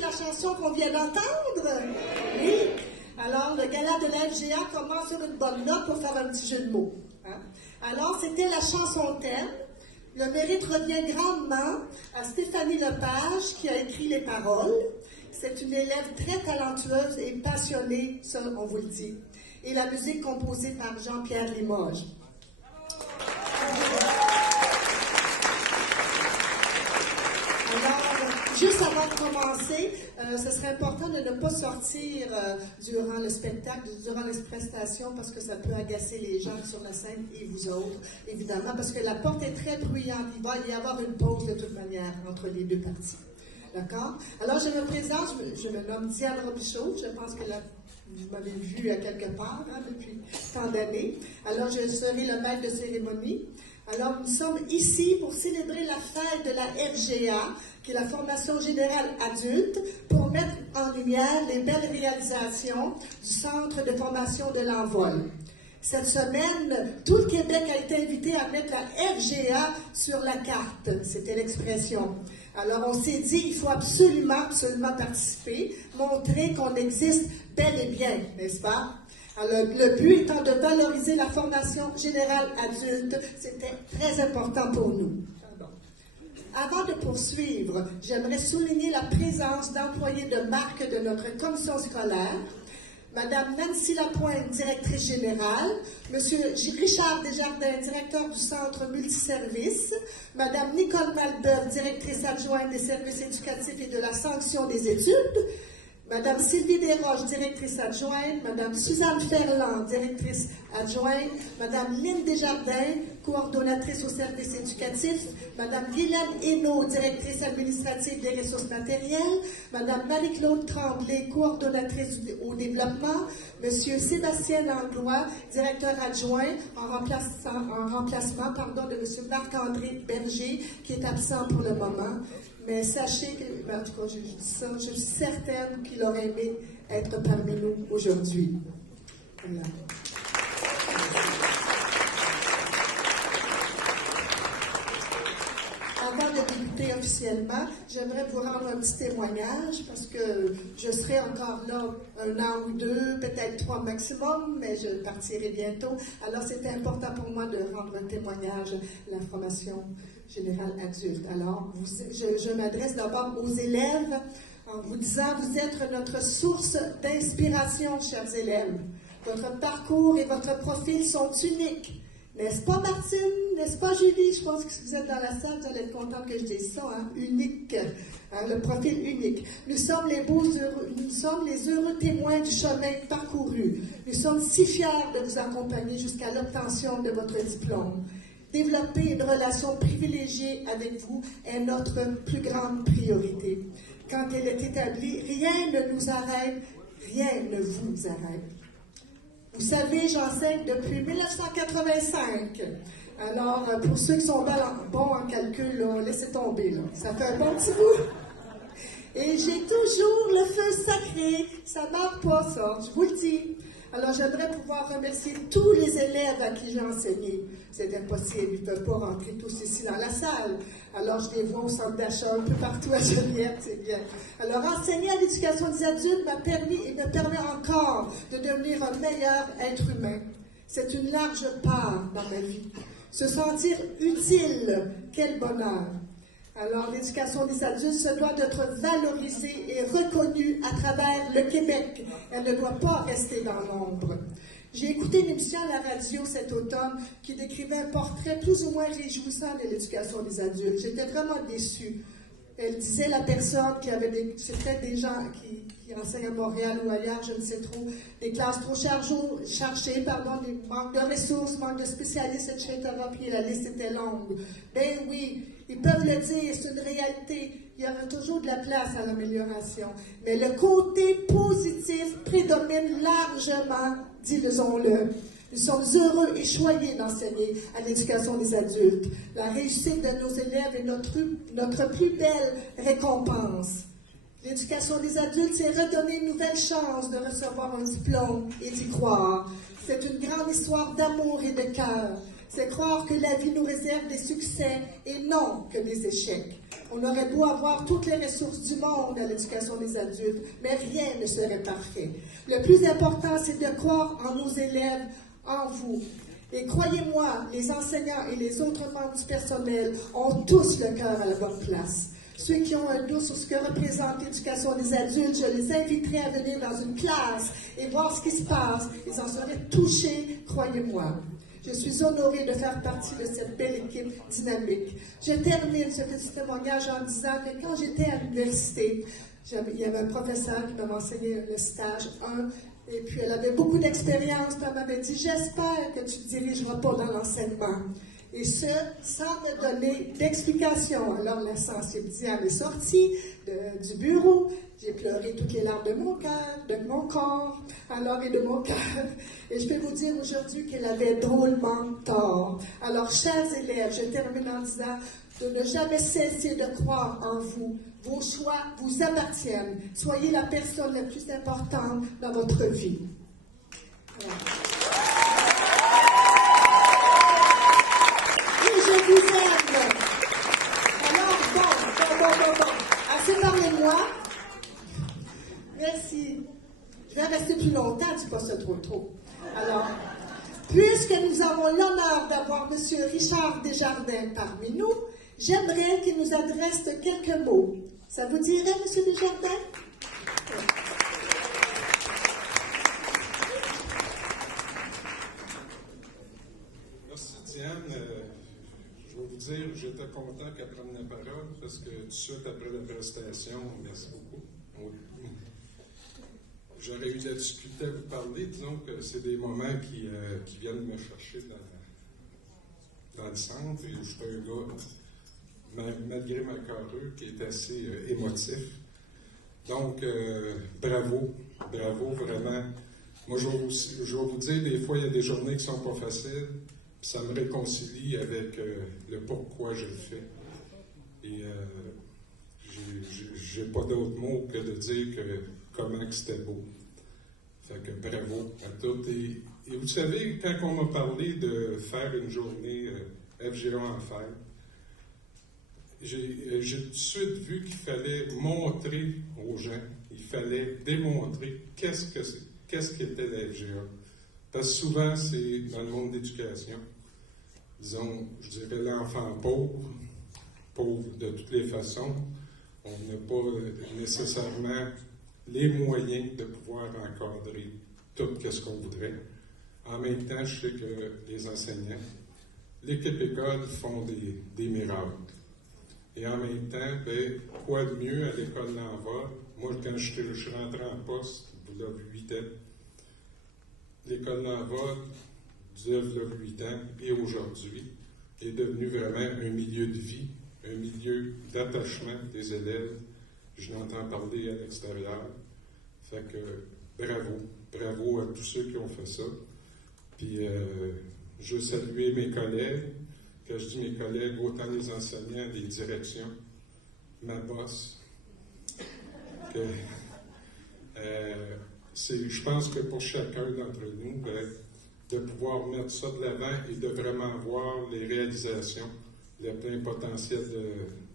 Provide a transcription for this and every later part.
La chanson qu'on vient d'entendre? Oui. Alors, le gala de la LGA commence sur une bonne note pour faire un petit jeu de mots. Hein? Alors, c'était la chanson thème. Le mérite revient grandement à Stéphanie Lepage qui a écrit les paroles. C'est une élève très talentueuse et passionnée, ça, on vous le dit. Et la musique composée par Jean-Pierre Limoges. Alors, juste avant avant de commencer, ce serait important de ne pas sortir durant le spectacle, durant les prestations, parce que ça peut agacer les gens sur la scène et vous autres, évidemment, parce que la porte est très bruyante. Il va y avoir une pause de toute manière entre les deux parties. D'accord? Alors, je me présente, je me nomme Diane Robichaud. Je pense que vous m'avez vu à quelque part depuis tant d'années. Alors, je serai le maître de cérémonie. Alors, nous sommes ici pour célébrer la fête de la FGA, qui est la formation générale adulte, pour mettre en lumière les belles réalisations du Centre de formation de l'Envol. Cette semaine, tout le Québec a été invité à mettre la FGA sur la carte. C'était l'expression. Alors, on s'est dit, il faut absolument participer, montrer qu'on existe bel et bien, n'est-ce pas? Alors, le but étant de valoriser la formation générale adulte, c'était très important pour nous. Avant de poursuivre, j'aimerais souligner la présence d'employés de marque de notre commission scolaire, Madame Nancy Lapointe, directrice générale, Monsieur Richard Desjardins, directeur du centre multiservice, Madame Nicole Malbeuf, directrice adjointe des services éducatifs et de la sanction des études, Madame Sylvie Desroches, directrice adjointe, Madame Suzanne Ferland, directrice adjointe, Madame Lynne Desjardins, coordonnatrice au service éducatif, Madame Guylaine Hainaut, directrice administrative des ressources matérielles, Madame Marie-Claude Tremblay, coordonnatrice au développement, Monsieur Sébastien Langlois, directeur adjoint, en remplacement de Monsieur Marc-André Berger, qui est absent pour le moment. Mais sachez que, en tout cas, je dis ça, je suis certaine qu'il aurait aimé être parmi nous aujourd'hui. Voilà. Avant de débuter officiellement, j'aimerais vous rendre un petit témoignage parce que je serai encore là 1 an ou 2, peut-être 3 maximum, mais je partirai bientôt. Alors, c'était important pour moi de rendre un témoignage à la formation générale adulte. Alors, je m'adresse d'abord aux élèves en vous disant, vous êtes notre source d'inspiration, chers élèves. Votre parcours et votre profil sont uniques. N'est-ce pas, Martine? N'est-ce pas, Julie? Je pense que si vous êtes dans la salle, vous allez être contente que je dise ça, hein? Unique. Hein? Le profil unique. Nous sommes les heureux témoins du chemin parcouru. Nous sommes si fiers de vous accompagner jusqu'à l'obtention de votre diplôme. Développer une relation privilégiée avec vous est notre plus grande priorité. Quand elle est établie, rien ne nous arrête, rien ne vous arrête. Vous savez, j'enseigne depuis 1985. Alors, pour ceux qui sont bons en calcul, là, laissez tomber. Là. Ça fait un bon petit bout. Et j'ai toujours le feu sacré. Ça ne marche pas, ça, je vous le dis. Alors, j'aimerais pouvoir remercier tous les élèves à qui j'ai enseigné. C'est impossible, ils ne peuvent pas rentrer tous ici dans la salle. Alors, je les vois au centre d'achat, un peu partout à Joliette, c'est bien. Alors, enseigner à l'éducation des adultes m'a permis et me permet encore de devenir un meilleur être humain. C'est une large part dans ma vie. Se sentir utile, quel bonheur. Alors, l'éducation des adultes se doit d'être valorisée et reconnue à travers le Québec. Elle ne doit pas rester dans l'ombre. J'ai écouté une émission à la radio cet automne qui décrivait un portrait plus ou moins réjouissant de l'éducation des adultes. J'étais vraiment déçue. Elle disait la personne qui avait c'était des gens qui enseignent à Montréal ou ailleurs, je ne sais trop, des classes trop chargées, des manques de ressources, manques de spécialistes, etc. Puis la liste était longue. Ben oui, ils peuvent le dire, c'est une réalité. Il y aura toujours de la place à l'amélioration. Mais le côté positif prédomine largement, disons-le. Nous sommes heureux et choyés d'enseigner à l'éducation des adultes. La réussite de nos élèves est notre plus belle récompense. L'éducation des adultes, c'est redonner une nouvelle chance de recevoir un diplôme et d'y croire. C'est une grande histoire d'amour et de cœur. C'est croire que la vie nous réserve des succès et non que des échecs. On aurait beau avoir toutes les ressources du monde à l'éducation des adultes, mais rien ne serait parfait. Le plus important, c'est de croire en nos élèves, en vous. Et croyez-moi, les enseignants et les autres membres du personnel ont tous le cœur à la bonne place. Ceux qui ont un doute sur ce que représente l'éducation des adultes, je les inviterai à venir dans une classe et voir ce qui se passe. Ils en seraient touchés, croyez-moi. Je suis honorée de faire partie de cette belle équipe dynamique. Je termine ce petit témoignage en disant que quand j'étais à l'université, il y avait un professeur qui m'avait enseigné le stage 1, et puis elle avait beaucoup d'expérience, puis elle m'avait dit « J'espère que tu ne te dirigeras pas dans l'enseignement. » Et ce, sans me donner d'explication. Alors la sensibilisation est sortie du bureau. J'ai pleuré toutes les larmes de mon cœur, de mon corps, alors et de mon cœur. Et je peux vous dire aujourd'hui qu'elle avait drôlement tort. Alors, chers élèves, je termine en disant de ne jamais cesser de croire en vous. Vos choix vous appartiennent. Soyez la personne la plus importante dans votre vie. Voilà. Je vous aime. Alors, bon. Assez parlé de moi. Merci. Je vais rester plus longtemps, dis pas ça trop. Alors, puisque nous avons l'honneur d'avoir M. Richard Desjardins parmi nous, j'aimerais qu'il nous adresse quelques mots. Ça vous dirait, M. Desjardins? Merci, Diane. Je vais vous dire, j'étais content qu'elle prenne la parole parce que tout de suite après la prestation, merci beaucoup. Oui. J'aurais eu de la difficulté à vous parler, disons que c'est des moments qui viennent me chercher dans le centre. Et je suis un gars, malgré ma carrure, qui est assez émotif. Donc, bravo, vraiment. Moi, je vais vous dire, des fois, il y a des journées qui ne sont pas faciles. Ça me réconcilie avec le pourquoi je le fais. Et j'ai pas d'autre mot que de dire comment que c'était beau. Fait que bravo à toutes. Et vous savez, quand on m'a parlé de faire une journée FGA en fer, j'ai tout de suite vu qu'il fallait montrer aux gens, il fallait démontrer qu'est-ce qu'était la FGA. Parce que souvent, c'est dans le monde d'éducation. Disons, je dirais l'enfant pauvre de toutes les façons. On n'a pas nécessairement les moyens de pouvoir encadrer tout ce qu'on voudrait. En même temps, je sais que les enseignants, l'équipe école font des miracles. Et en même temps, quoi de mieux à l'école Lanva? Moi, quand je suis rentré en poste, il y a 8 ans, l'école Lanva, il y a 8 ans, et aujourd'hui, est devenu vraiment un milieu de vie, un milieu d'attachement des élèves. Je l'entends parler à l'extérieur. Fait que bravo à tous ceux qui ont fait ça. Puis je veux saluer mes collègues. Quand je dis mes collègues, autant les enseignants, les directions, ma boss. Je pense que pour chacun d'entre nous, de pouvoir mettre ça de l'avant et de vraiment voir les réalisations, le plein potentiel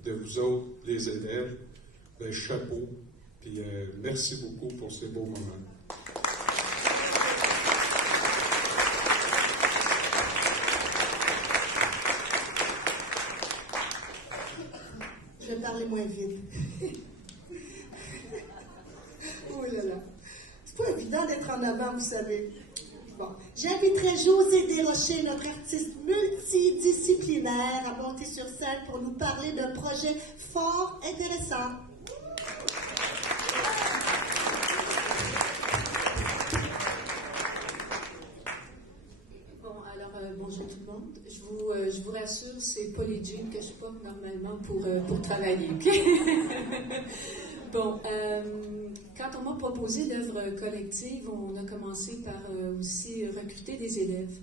de vous autres, les élèves, chapeau, puis merci beaucoup pour ces beaux moments. Je vais parler moins vite. Oh là là. C'est pas évident d'être en avant, vous savez. Bon. J'inviterai José Desrochers, notre artiste multidisciplinaire, à monter sur scène pour nous parler d'un projet fort intéressant. Bon, alors, bonjour tout le monde. Je vous rassure, c'est pas les jeans que je porte normalement pour travailler, OK? Bon, quand on m'a proposé l'œuvre collective, on a commencé par aussi recruter des élèves.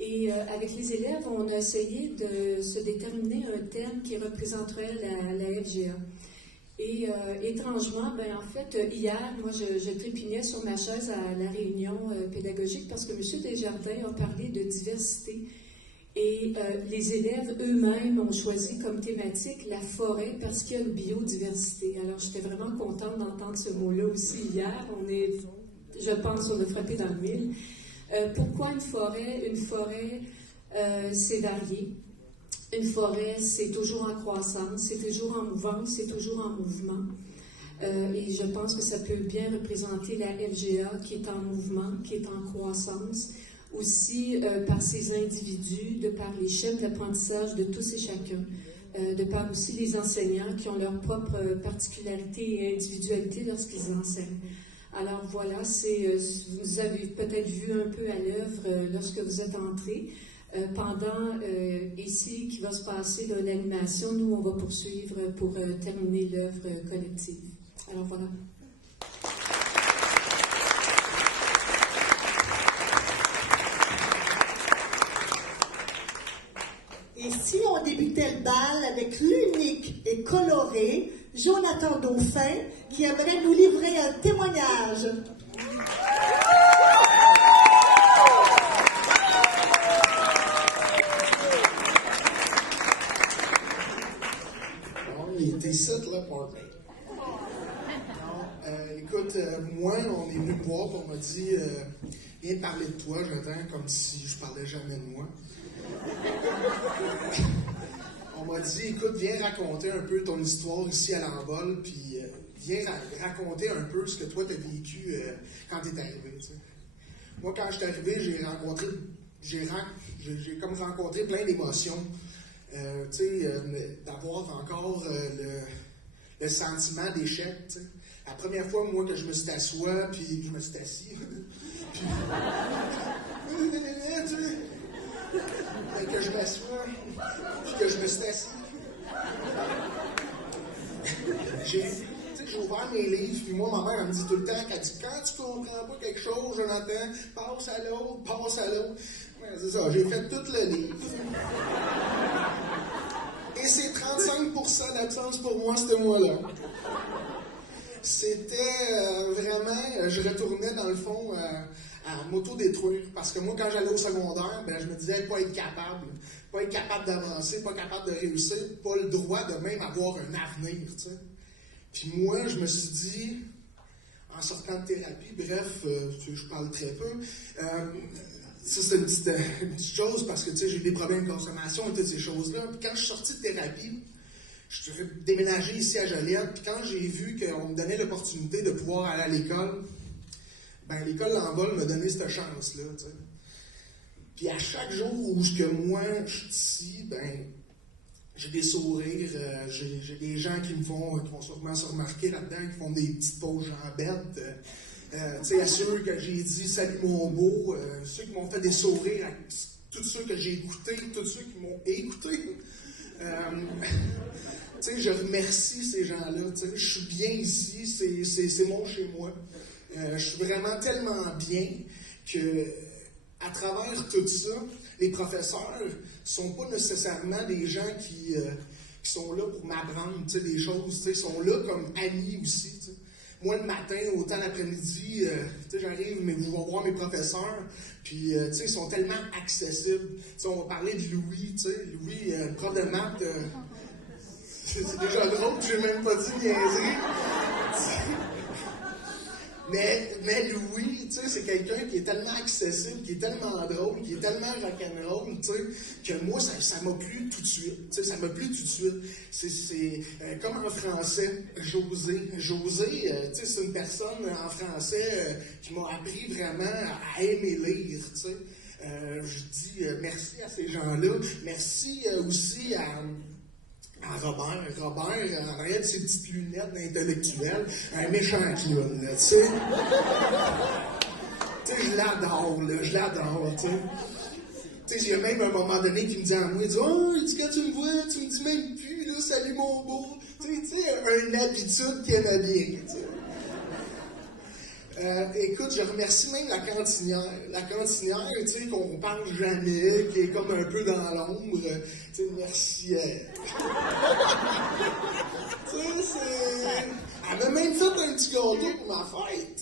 Et avec les élèves, on a essayé de se déterminer un thème qui représenterait la FGA. Et étrangement, en fait, hier, moi, je trépignais sur ma chaise à la réunion pédagogique parce que M. Desjardins a parlé de diversité. Et les élèves eux-mêmes ont choisi comme thématique la forêt parce qu'il y a une biodiversité. Alors, j'étais vraiment contente d'entendre ce mot-là aussi hier. Je pense, on a frappé dans le mille. Pourquoi une forêt? Une forêt, c'est varié. Une forêt, c'est toujours en croissance, c'est toujours en mouvance, c'est toujours en mouvement. Et je pense que ça peut bien représenter la FGA qui est en mouvement, qui est en croissance, aussi par ces individus, de par les chaînes d'apprentissage de tous et chacun, de par aussi les enseignants qui ont leur propre particularité et individualité lorsqu'ils enseignent. Alors voilà, vous avez peut-être vu un peu à l'œuvre lorsque vous êtes entrés. Pendant ici, qui va se passer de l'animation, nous, on va poursuivre pour terminer l'œuvre collective. Alors voilà. Et si on débutait le bal avec l'unique et coloré Jonathan Dauphin, qui aimerait nous livrer un témoignage. Il était ici, là, pour écoute, moi, on est venu me voir, on m'a dit viens parler de toi, Jonathan, comme si je parlais jamais de moi. On m'a dit, écoute, viens raconter un peu ton histoire ici à l'Envol, puis viens raconter un peu ce que toi, tu as vécu quand tu es arrivé. T'sais. Moi, quand je suis arrivé, j'ai comme rencontré plein d'émotions. D'avoir encore le sentiment d'échec. T'sais. La première fois, moi, que je me suis assis, puis je me suis assis, puis que je m'assois, puis que je me suis assis. J'ai ouvert mes livres, puis moi, ma mère, elle me dit tout le temps, qu'elle dit, quand tu comprends pas quelque chose, Jonathan, passe à l'autre, passe à l'autre. Ouais, c'est ça, j'ai fait tout le livre. Et c'est 35% d'absence pour moi, ce mois-là. C'était vraiment, je retournais dans le fond à m'auto-détruire. Parce que moi, quand j'allais au secondaire, ben, je me disais pas être capable d'avancer, pas capable de réussir, pas le droit de même avoir un avenir, tu sais. Puis moi, je me suis dit, en sortant de thérapie, bref, je parle très peu, ça c'est une petite chose parce que tu sais, j'ai des problèmes de consommation et toutes ces choses-là. Puis quand je suis sorti de thérapie, je suis déménagé ici à Joliette, puis quand j'ai vu qu'on me donnait l'opportunité de pouvoir aller à l'école, ben l'école L'Envol m'a donné cette chance-là, tu sais. Puis à chaque jour où moi je suis ici, ben j'ai des sourires, j'ai des gens qui vont sûrement se remarquer là-dedans, qui font des petites pauses jambettes. Tu sais, à ceux que j'ai dit « Salut mon beau », ceux qui m'ont fait des sourires, tous ceux que j'ai écoutés, tous ceux qui m'ont écouté. Tu sais, je remercie ces gens-là. Tu sais, je suis bien ici, c'est mon chez-moi. Je suis vraiment tellement bien que, à travers tout ça, les professeurs sont pas nécessairement des gens qui sont là pour m'apprendre, tu sais, des choses. Tu sais, ils sont là comme amis aussi. Tu sais. Moi, le matin, autant l'après-midi, tu sais, j'arrive, mais je vais voir mes professeurs, puis, tu sais, ils sont tellement accessibles. Tu sais, on va parler de Louis, tu sais, Louis, prof de maths, c'est déjà drôle, j'ai même pas dit niaiserie. Mais Louis, tu sais, c'est quelqu'un qui est tellement accessible, qui est tellement drôle, qui est tellement rock'n'roll, tu sais, que moi, ça m'a plu tout de suite. Tu sais, ça m'a plu tout de suite. C'est comme en français, José. José, tu sais, c'est une personne en français qui m'a appris vraiment à aimer lire, tu sais. Je dis merci à ces gens-là. Merci aussi à Robert. Robert, en arrière de ses petites lunettes d'intellectuel, un méchant clown, là, tu sais. Tu sais, je l'adore, tu sais. Tu sais, il y a même un moment donné qui me dit à moi, il dit « Oh, quand tu me vois, tu me dis même plus, là, salut mon beau. » Tu sais, une habitude qui aime bien, tu sais. Écoute, je remercie même la cantinière. La cantinière, tu sais, qu'on parle jamais, qui est comme un peu dans l'ombre. Tu sais, merci. Tu sais, c'est... Elle m'a même fait un petit gâteau pour ma fête.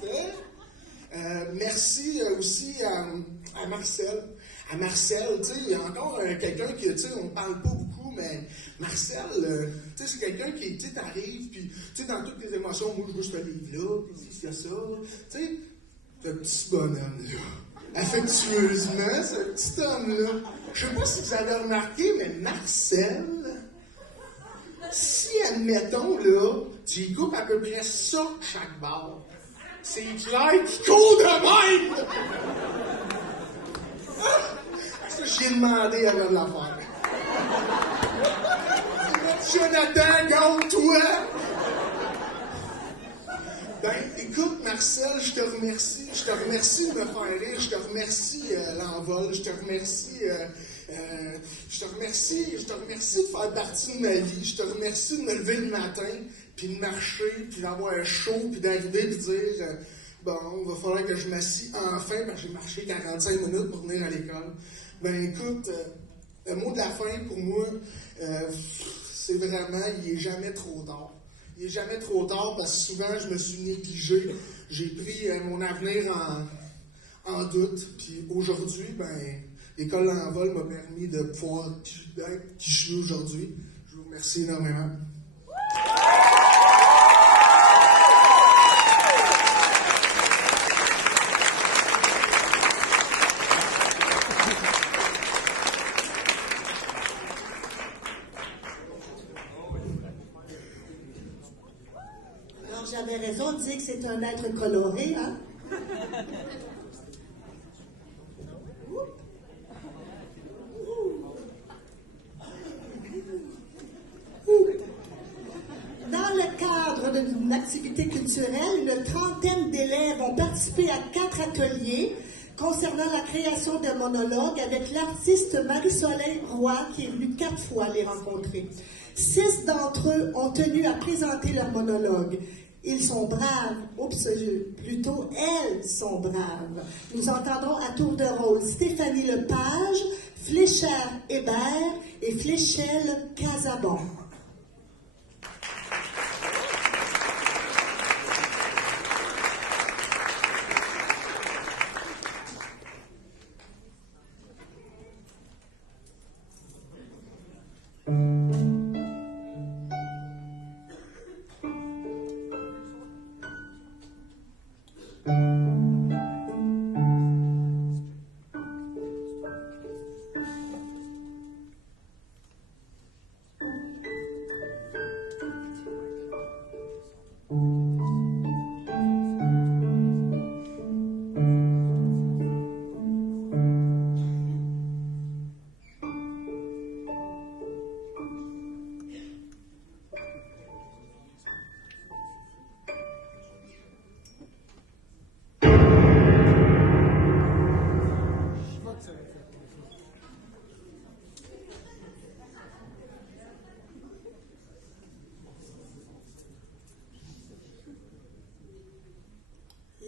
Tu sais? Merci aussi à Marcel. À Marcel, tu sais, il y a encore quelqu'un qui, tu sais, on parle pas beaucoup, mais Marcel, tu sais, c'est quelqu'un qui, tu sais, t'arrive, puis, tu sais, dans toutes tes émotions, moi, je veux ce livre-là, puis il y a ça, tu sais, ce petit bonhomme-là, affectueusement, ce petit homme-là, je sais pas si vous avez remarqué, mais Marcel, si, admettons, là, tu y coupes à peu près ça chaque barre, c'est clair qu'il court de même! Ça, j'ai demandé avant de la faire. Jonathan, garde-toi! Ben, écoute, Marcel, je te remercie. Je te remercie de me faire rire. Je te remercie, l'envol. Je te remercie de faire partie de ma vie. Je te remercie de me lever le matin, puis de marcher, puis d'avoir chaud, puis d'arriver, puis de dire bon, il va falloir que je m'assis enfin, parce que j'ai marché 45 minutes pour venir à l'école. Ben, écoute, le mot de la fin, pour moi, c'est vraiment, il n'est jamais trop tard. Il n'est jamais trop tard parce que souvent, je me suis négligé. J'ai pris mon avenir en doute. Puis aujourd'hui, ben, l'école L'Envol m'a permis de pouvoir être qui je suis aujourd'hui. Je vous remercie énormément. J'avais raison de dire que c'est un être coloré, hein? Dans le cadre d'une activité culturelle, une trentaine d'élèves ont participé à 4 ateliers concernant la création de monologues avec l'artiste Marie-Soleil Roy, qui est venue 4 fois les rencontrer. 6 d'entre eux ont tenu à présenter leur monologue. Ils sont braves, plutôt elles sont braves. Nous entendons à tour de rôle Stéphanie Lepage, Fléchère Hébert et Fléchelle Casabon.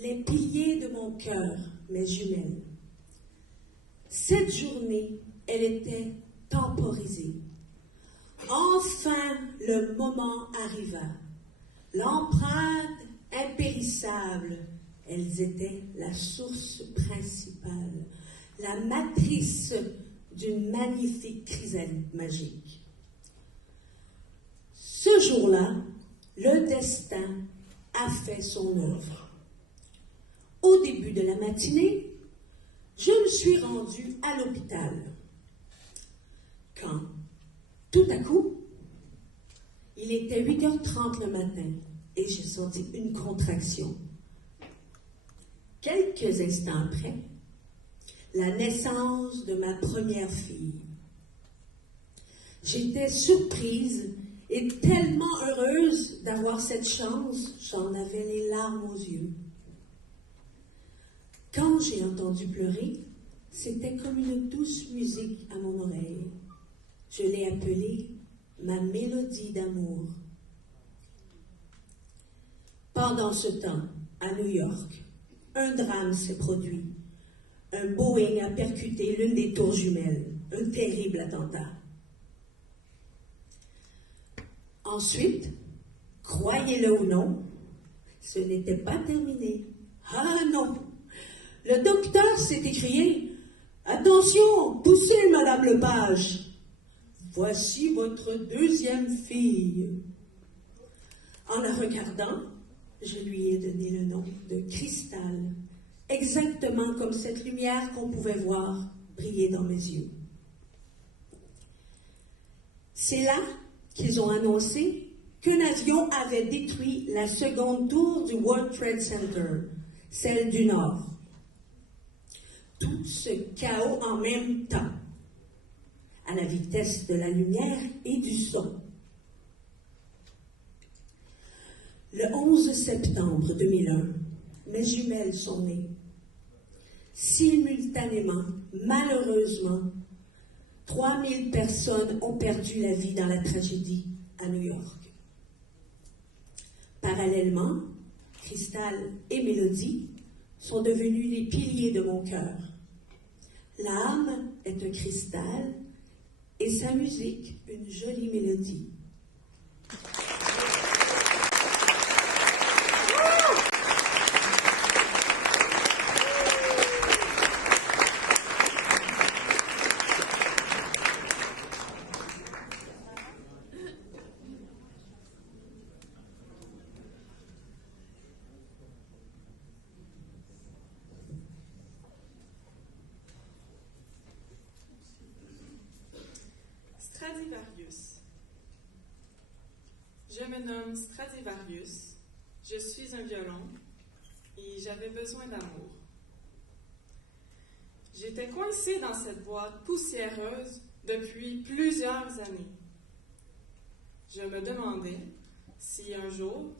Les piliers de mon cœur, mes jumelles. Cette journée, elle était temporisée. Enfin, le moment arriva. L'empreinte impérissable, elles étaient la source principale, la matrice d'une magnifique chrysalide magique. Ce jour-là, le destin a fait son œuvre. Au début de la matinée, je me suis rendue à l'hôpital. Quand, tout à coup, il était 8h30 le matin et j'ai senti une contraction. Quelques instants après, la naissance de ma première fille. J'étais surprise et tellement heureuse d'avoir cette chance, j'en avais les larmes aux yeux. Quand j'ai entendu pleurer, c'était comme une douce musique à mon oreille. Je l'ai appelée ma mélodie d'amour. Pendant ce temps, à New York, un drame s'est produit. Un Boeing a percuté l'une des tours jumelles. Un terrible attentat. Ensuite, croyez-le ou non, ce n'était pas terminé. Ah non! Le docteur s'est écrié « Attention, poussez, Madame Lepage! Voici votre deuxième fille. » En la regardant, je lui ai donné le nom de Cristal, exactement comme cette lumière qu'on pouvait voir briller dans mes yeux. C'est là qu'ils ont annoncé qu'un avion avait détruit la seconde tour du World Trade Center, celle du Nord. tout ce chaos en même temps, à la vitesse de la lumière et du son. Le 11 septembre 2001, mes jumelles sont nées. Simultanément, malheureusement, 3000 personnes ont perdu la vie dans la tragédie à New York. Parallèlement, Cristal et Mélodie sont devenus les piliers de mon cœur. L'âme est un cristal et sa musique une jolie mélodie. Stradivarius. Je me nomme Stradivarius, je suis un violon et j'avais besoin d'amour. J'étais coincée dans cette boîte poussiéreuse depuis plusieurs années. Je me demandais si un jour,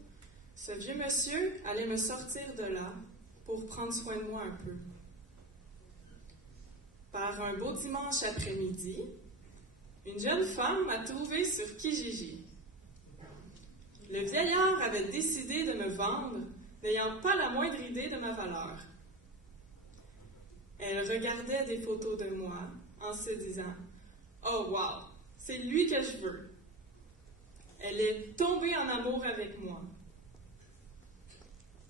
ce vieux monsieur allait me sortir de là pour prendre soin de moi un peu. Par un beau dimanche après-midi, une jeune femme m'a trouvée sur Kijiji. Le vieillard avait décidé de me vendre, n'ayant pas la moindre idée de ma valeur. Elle regardait des photos de moi en se disant « Oh wow, c'est lui que je veux ». Elle est tombée en amour avec moi.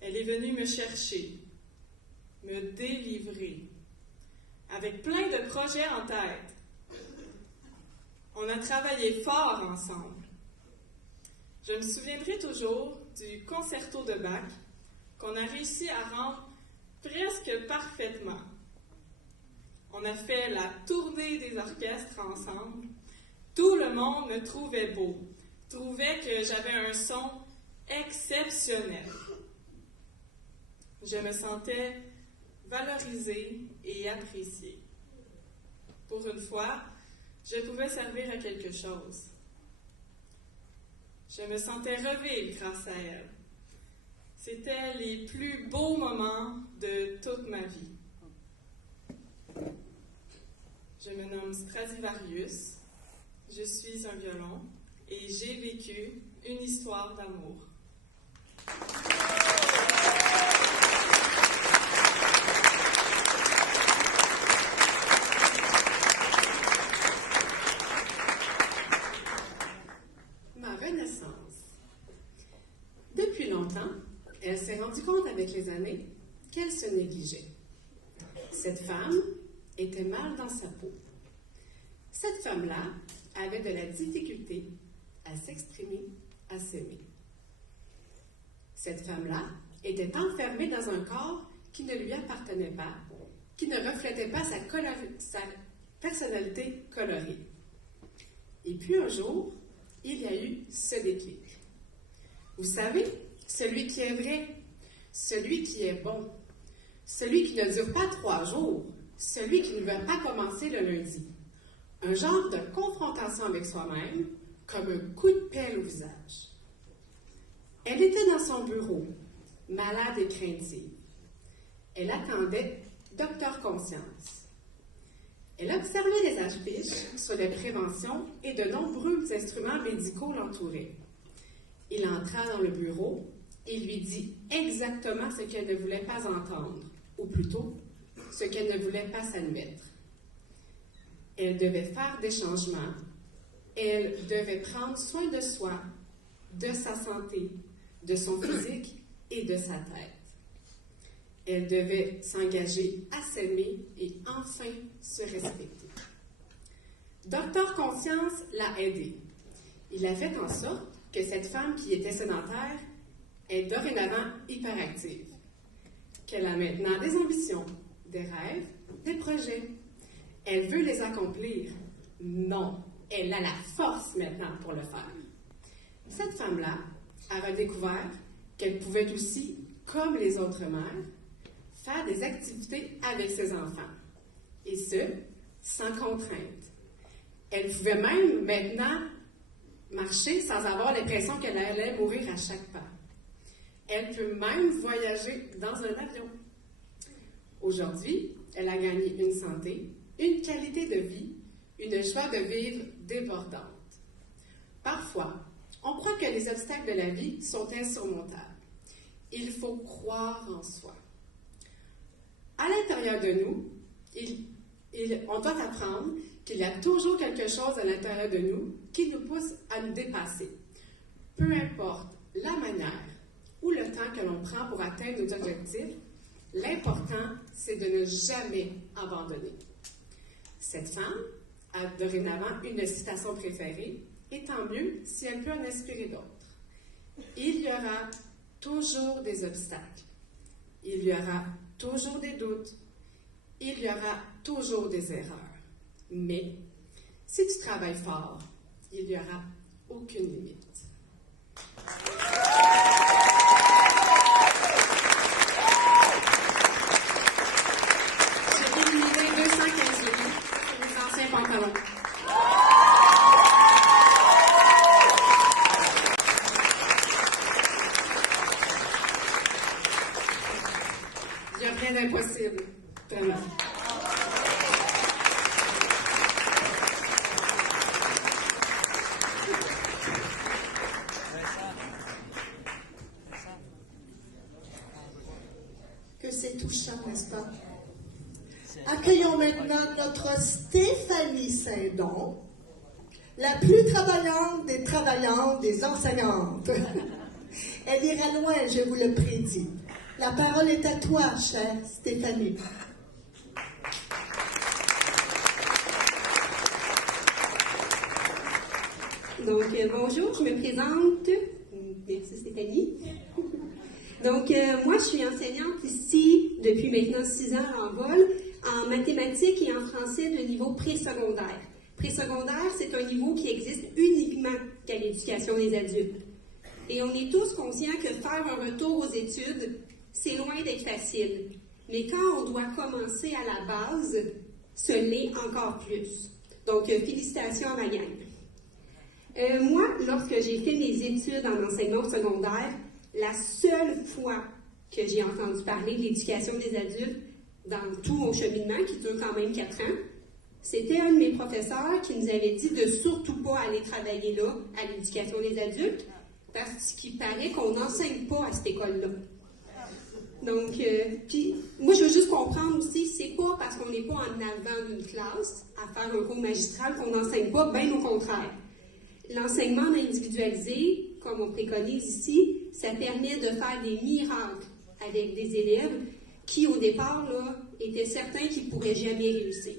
Elle est venue me chercher, me délivrer, avec plein de projets en tête. On a travaillé fort ensemble. Je me souviendrai toujours du concerto de Bach qu'on a réussi à rendre presque parfaitement. On a fait la tournée des orchestres ensemble. Tout le monde me trouvait beau, trouvait que j'avais un son exceptionnel. Je me sentais valorisée et appréciée. Pour une fois, je pouvais servir à quelque chose. Je me sentais revivre grâce à elle. C'était les plus beaux moments de toute ma vie. Je me nomme Stradivarius, je suis un violon et j'ai vécu une histoire d'amour. Ma renaissance. Depuis longtemps, elle s'est rendue compte avec les années qu'elle se négligeait. Cette femme était mal dans sa peau. Cette femme-là avait de la difficulté à s'exprimer, à s'aimer. Cette femme-là était enfermée dans un corps qui ne lui appartenait pas, qui ne reflétait pas sa personnalité colorée. Et puis un jour, il y a eu ce déclic. Vous savez, celui qui est vrai, celui qui est bon, celui qui ne dure pas 3 jours, celui qui ne va pas commencer le lundi. Un genre de confrontation avec soi-même, comme un coup de pelle au visage. Elle était dans son bureau, malade et craintive. Elle attendait Docteur Conscience. Elle observait les affiches sur les préventions et de nombreux instruments médicaux l'entouraient. Il entra dans le bureau et lui dit exactement ce qu'elle ne voulait pas entendre, ou plutôt, ce qu'elle ne voulait pas s'admettre. Elle devait faire des changements, elle devait prendre soin de soi, de sa santé, de son physique et de sa tête. Elle devait s'engager à s'aimer et enfin se respecter. Docteur Conscience l'a aidée. Il a fait en sorte que cette femme qui était sédentaire est dorénavant hyperactive, qu'elle a maintenant des ambitions, des rêves, des projets. Elle veut les accomplir. Non, elle a la force maintenant pour le faire. Cette femme-là a redécouvert qu'elle pouvait aussi, comme les autres mères, faire des activités avec ses enfants. Et ce, sans contrainte. Elle pouvait même maintenant marcher sans avoir l'impression qu'elle allait mourir à chaque pas. Elle peut même voyager dans un avion. Aujourd'hui, elle a gagné une santé, une qualité de vie, une joie de vivre débordante. Parfois, on croit que les obstacles de la vie sont insurmontables. Il faut croire en soi. À l'intérieur de nous, on doit apprendre qu'il y a toujours quelque chose à l'intérieur de nous qui nous pousse à nous dépasser. Peu importe la manière ou le temps que l'on prend pour atteindre nos objectifs, l'important, c'est de ne jamais abandonner. Cette femme a dorénavant une citation préférée, et tant mieux si elle peut en inspirer d'autres. Il y aura toujours des obstacles. Il y aura toujours des doutes. Il y aura toujours des erreurs. Mais si tu travailles fort, il n'y aura aucune limite. J'ai éliminé 215 livres sur mes anciens pantalons. Il n'y a rien d'impossible, vraiment. Que c'est touchant, n'est-ce pas? Accueillons maintenant notre Stéphanie Saint-Don, la plus travaillante des enseignantes. Elle ira loin, je vous le prédis. La parole est à toi, chère Stéphanie. Donc, bonjour, je me présente. Merci Stéphanie. Donc, moi, je suis enseignante ici depuis maintenant 6 ans en vol, en mathématiques et en français de niveau présecondaire. Présecondaire, c'est un niveau qui existe uniquement qu'à l'éducation des adultes. Et on est tous conscients que faire un retour aux études, c'est loin d'être facile. Mais quand on doit commencer à la base, ce l'est encore plus. Donc, félicitations à ma gang. Moi, lorsque j'ai fait mes études en enseignement secondaire, la seule fois que j'ai entendu parler de l'éducation des adultes dans tout mon cheminement, qui dure quand même 4 ans, c'était un de mes professeurs qui nous avait dit de surtout pas aller travailler là, à l'éducation des adultes, parce qu'il paraît qu'on n'enseigne pas à cette école-là. Donc, puis, moi, je veux juste comprendre aussi, c'est pas parce qu'on n'est pas en avant d'une classe à faire un cours magistral qu'on n'enseigne pas, bien au contraire. L'enseignement individualisé, comme on préconise ici, ça permet de faire des miracles avec des élèves qui, au départ, là, étaient certains qu'ils ne pourraient jamais réussir.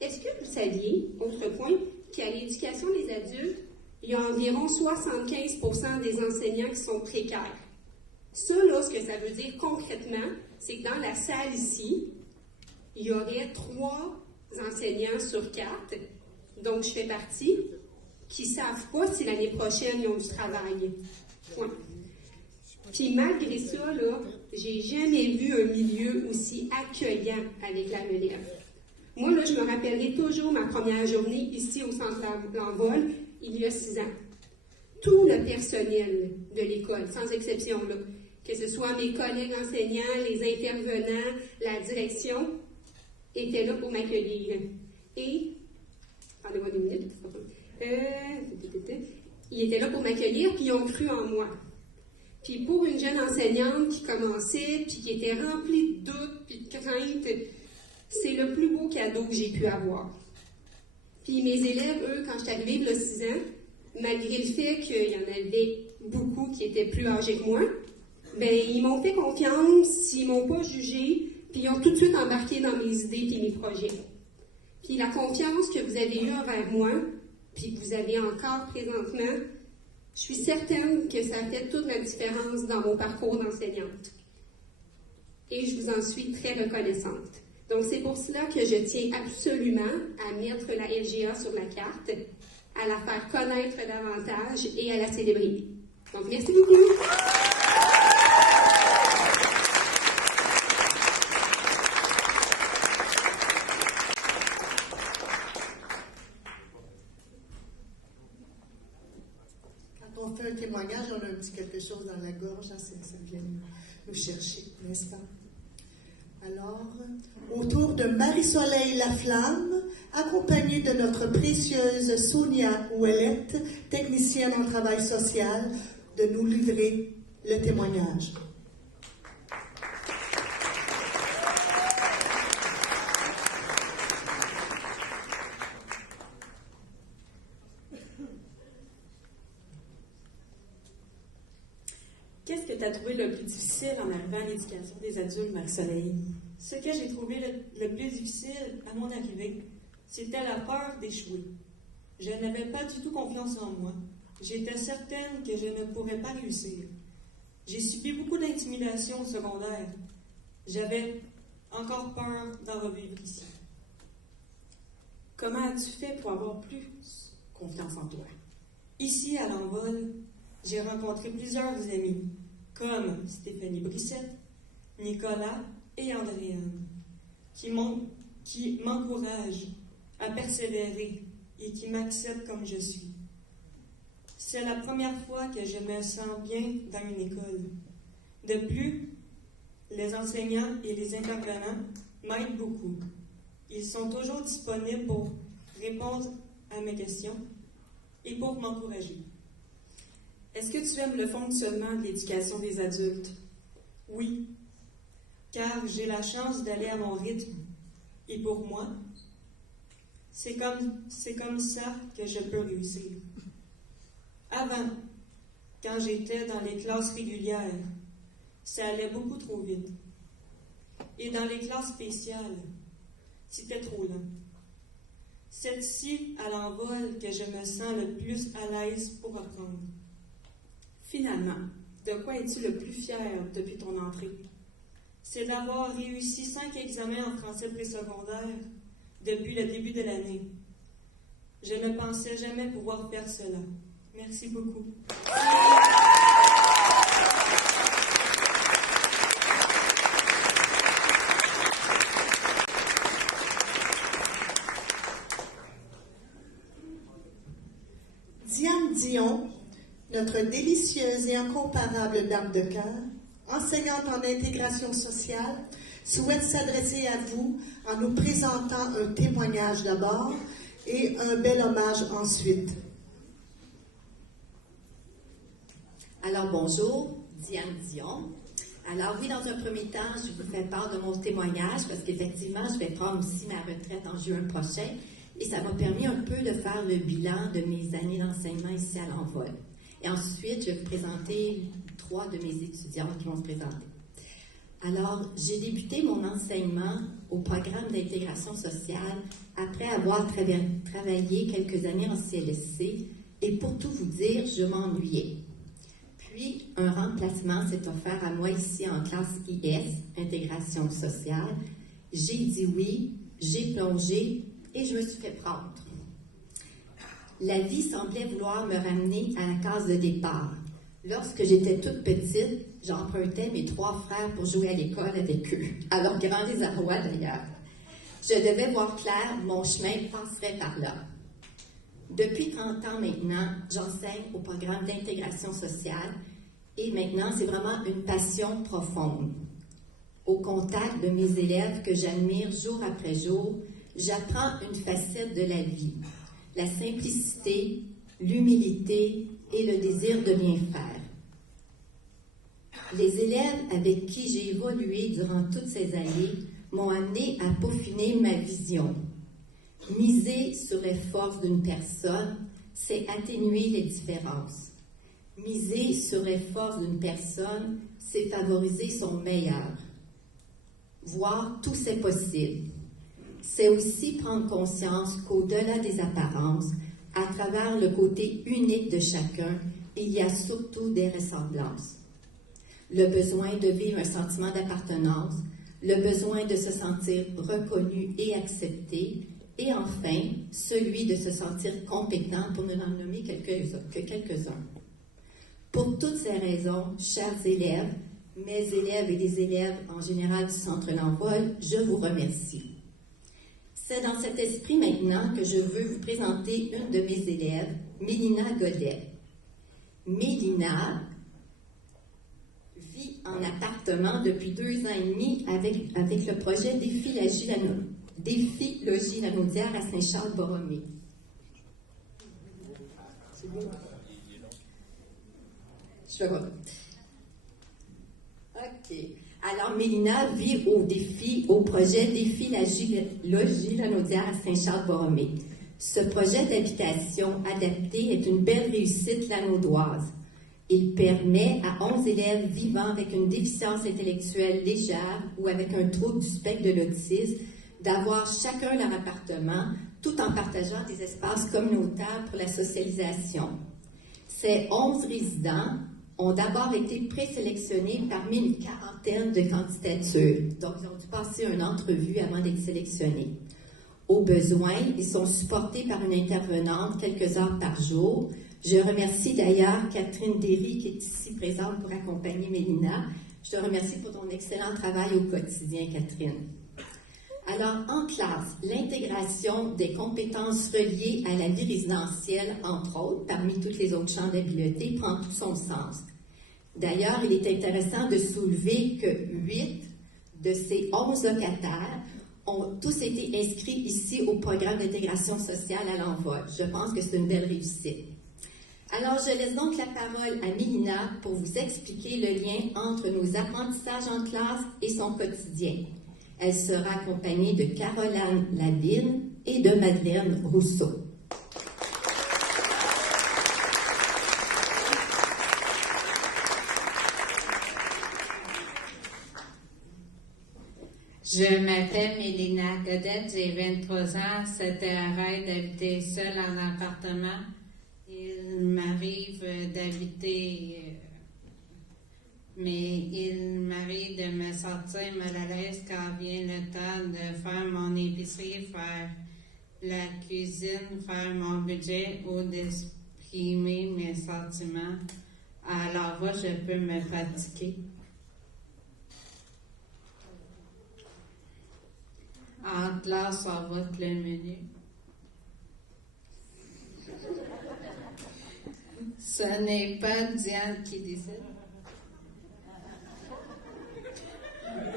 Est-ce que vous saviez, autre point, qu'à l'éducation des adultes, il y a environ 75% des enseignants qui sont précaires? Ça, là, ce que ça veut dire concrètement, c'est que dans la salle ici, il y aurait 3 enseignants sur 4, donc je fais partie, qui ne savent pas si l'année prochaine, ils ont du travail. Point. Puis malgré ça, là, j'ai jamais vu un milieu aussi accueillant avec la relève. Moi, là, je me rappellerai toujours ma première journée ici au Centre L'Envol, il y a 6 ans. Tout le personnel de l'école, sans exception, là, que ce soit mes collègues enseignants, les intervenants, la direction, étaient là pour m'accueillir. Et, attendez-moi 2 minutes, ils étaient là pour m'accueillir, puis ils ont cru en moi. Puis pour une jeune enseignante qui commençait, puis qui était remplie de doutes, puis de craintes, c'est le plus beau cadeau que j'ai pu avoir. Puis mes élèves, eux, quand je suis arrivée il y a 6 ans, malgré le fait qu'il y en avait beaucoup qui étaient plus âgés que moi, ben ils m'ont fait confiance, ils m'ont pas jugé, puis ils ont tout de suite embarqué dans mes idées et mes projets. Puis la confiance que vous avez eue envers moi, puis que vous avez encore présentement, je suis certaine que ça fait toute la différence dans mon parcours d'enseignante. Et je vous en suis très reconnaissante. Donc, c'est pour cela que je tiens absolument à mettre la LGA sur la carte, à la faire connaître davantage et à la célébrer. Donc, merci beaucoup. chose dans la gorge, hein, ça vient nous chercher, n'est-ce pas? Alors, autour de Marie-Soleil Laflamme, accompagnée de notre précieuse Sonia Ouellette, technicienne en travail social, de nous livrer le témoignage. Qu'est-ce que tu as trouvé le plus difficile en arrivant à l'éducation des adultes, Marie-Soleil? Ce que j'ai trouvé le plus difficile à mon arrivée, c'était la peur d'échouer. Je n'avais pas du tout confiance en moi. J'étais certaine que je ne pourrais pas réussir. J'ai subi beaucoup d'intimidation au secondaire. J'avais encore peur d'en revivre ici. Comment as-tu fait pour avoir plus confiance en toi? Ici, à l'Envol, j'ai rencontré plusieurs amis, comme Stéphanie Brissette, Nicolas et Andréane, qui m'encouragent à persévérer et qui m'acceptent comme je suis. C'est la première fois que je me sens bien dans une école. De plus, les enseignants et les intervenants m'aident beaucoup. Ils sont toujours disponibles pour répondre à mes questions et pour m'encourager. Est-ce que tu aimes le fonctionnement de l'éducation des adultes? Oui, car j'ai la chance d'aller à mon rythme. Et pour moi, c'est comme ça que je peux réussir. Avant, quand j'étais dans les classes régulières, ça allait beaucoup trop vite. Et dans les classes spéciales, c'était trop lent. C'est ici, à l'Envol, que je me sens le plus à l'aise pour apprendre. Finalement, de quoi es-tu le plus fier depuis ton entrée? C'est d'avoir réussi 5 examens en français présecondaire depuis le début de l'année. Je ne pensais jamais pouvoir faire cela. Merci beaucoup. Diane Dion, notre délicieuse et incomparable dame de cœur, enseignante en intégration sociale, souhaite s'adresser à vous en nous présentant un témoignage d'abord et un bel hommage ensuite. Alors bonjour, Diane Dion. Alors oui, dans un premier temps, je vous fais part de mon témoignage parce qu'effectivement, je vais prendre aussi ma retraite en juin prochain et ça m'a permis un peu de faire le bilan de mes années d'enseignement ici à l'Envol. Et ensuite, je vais vous présenter 3 de mes étudiants qui vont se présenter. Alors, j'ai débuté mon enseignement au programme d'intégration sociale après avoir travaillé quelques années en CLSC et pour tout vous dire, je m'ennuyais. Puis, un remplacement s'est offert à moi ici en classe IS, intégration sociale. J'ai dit oui, j'ai plongé et je me suis fait prendre. La vie semblait vouloir me ramener à la case de départ. Lorsque j'étais toute petite, j'empruntais mes 3 frères pour jouer à l'école avec eux, à leur grand désarroi d'ailleurs. Je devais voir clair, mon chemin passerait par là. Depuis 30 ans maintenant, j'enseigne au programme d'intégration sociale et maintenant, c'est vraiment une passion profonde. Au contact de mes élèves que j'admire jour après jour, j'apprends une facette de la vie, la simplicité, l'humilité et le désir de bien faire. Les élèves avec qui j'ai évolué durant toutes ces années m'ont amené à peaufiner ma vision. Miser sur les forces d'une personne, c'est atténuer les différences. Miser sur les forces d'une personne, c'est favoriser son meilleur. Voir tout c'est possible. C'est aussi prendre conscience qu'au-delà des apparences, à travers le côté unique de chacun, il y a surtout des ressemblances. Le besoin de vivre un sentiment d'appartenance, le besoin de se sentir reconnu et accepté, et enfin, celui de se sentir compétent, pour ne en nommer que quelques-uns. Pour toutes ces raisons, chers élèves, mes élèves et les élèves en général du Centre L'Envol, je vous remercie. C'est dans cet esprit maintenant que je veux vous présenter une de mes élèves, Mélina Godet. Mélina appartement depuis 2 ans et demi avec le projet Défi Logis Lanaudière à Saint-Charles-Borromée. C'est bon. Je le vois. OK. Alors, Mélina vit au projet Défi Logis Lanaudière à Saint-Charles-Borromée. Ce projet d'habitation adapté est une belle réussite lanaudoise. Il permet à 11 élèves vivant avec une déficience intellectuelle légère ou avec un trouble du spectre de l'autisme d'avoir chacun leur appartement tout en partageant des espaces communautaires pour la socialisation. Ces 11 résidents ont d'abord été présélectionnés parmi une quarantaine de candidatures. Donc, ils ont dû passer une entrevue avant d'être sélectionnés. Au besoin, ils sont supportés par une intervenante quelques heures par jour. Je remercie d'ailleurs Catherine Derry qui est ici présente pour accompagner Mélina. Je te remercie pour ton excellent travail au quotidien, Catherine. Alors, en classe, l'intégration des compétences reliées à la vie résidentielle, entre autres, parmi tous les autres champs d'habileté, prend tout son sens. D'ailleurs, il est intéressant de soulever que 8 de ces 11 locataires ont tous été inscrits ici au programme d'intégration sociale à l'envol. Je pense que c'est une belle réussite. Alors, je laisse donc la parole à Mélina pour vous expliquer le lien entre nos apprentissages en classe et son quotidien. Elle sera accompagnée de Caroline Labine et de Madeleine Rousseau. Je m'appelle Mélina Godette, j'ai 23 ans. C'était un rêve d'habiter seule en appartement. Il m'arrive d'habiter, mais il m'arrive de me sortir mal à l'aise quand vient le temps de faire mon épicerie, faire la cuisine, faire mon budget ou d'exprimer mes sentiments. Alors là, je peux me fatiguer. En classe, ça va plein menu. Ce n'est pas Diane qui décide.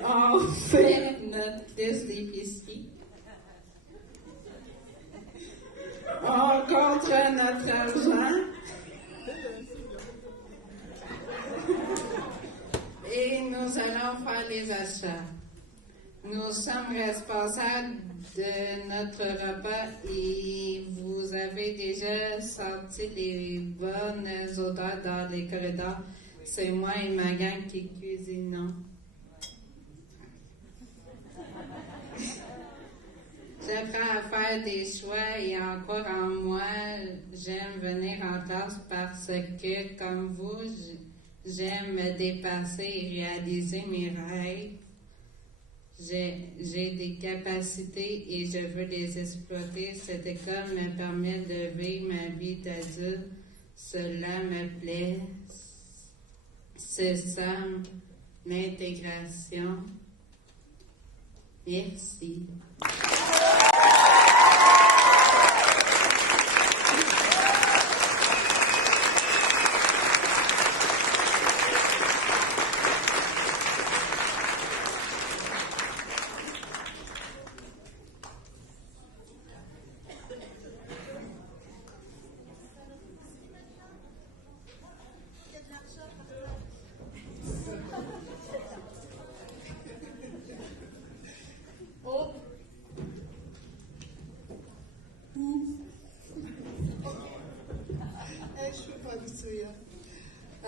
On fait notre liste d'épicerie. On compte notre argent. Et nous allons faire les achats. Nous sommes responsables de notre repas et vous avez déjà senti les bonnes odeurs dans les corridors. C'est moi et ma gang qui cuisinons. J'apprends à faire des choix et encore en moi, j'aime venir en classe parce que, comme vous, j'aime me dépasser et réaliser mes rêves. J'ai des capacités et je veux les exploiter. Cette école me permet de vivre ma vie d'adulte. Cela me plaît. C'est ça, l'intégration. Merci.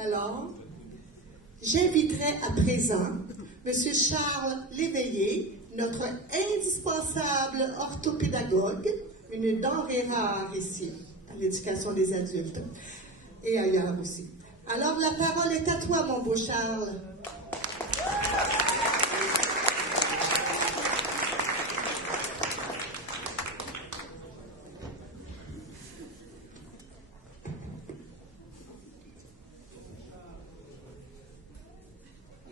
Alors, j'inviterai à présent M. Charles Léveillé, notre indispensable orthopédagogue, une denrée rare ici, à l'éducation des adultes, et ailleurs aussi. Alors, la parole est à toi, mon beau Charles.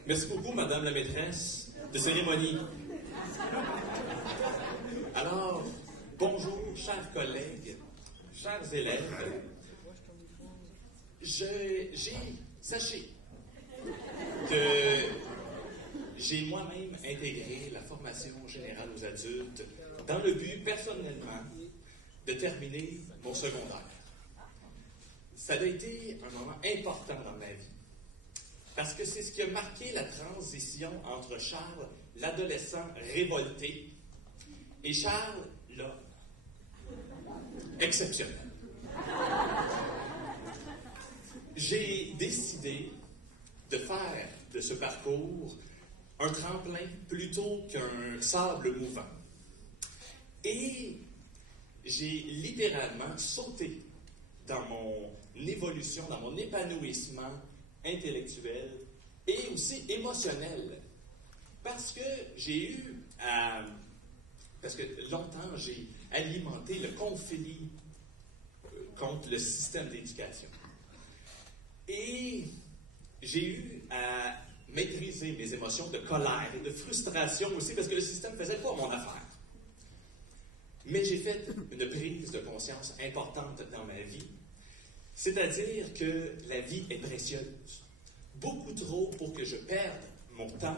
Merci beaucoup, Madame la maîtresse de cérémonie. Alors, bonjour, chers collègues, chers élèves. Sachez que j'ai moi-même intégré la formation générale aux adultes dans le but, personnellement, de terminer mon secondaire. Ça a été un moment important dans ma vie, parce que c'est ce qui a marqué la transition entre Charles, l'adolescent révolté, et Charles, l'homme exceptionnel. J'ai décidé de faire de ce parcours un tremplin plutôt qu'un sable mouvant. Et j'ai littéralement sauté dans mon évolution, dans mon épanouissement intellectuel et aussi émotionnel. Parce que j'ai eu à... Parce que longtemps, j'ai alimenté le conflit contre le système d'éducation. Et j'ai eu à maîtriser mes émotions de colère et de frustration aussi, parce que le système ne faisait pas mon affaire. Mais j'ai fait une prise de conscience importante dans ma vie, c'est-à-dire que la vie est précieuse. Beaucoup trop pour que je perde mon temps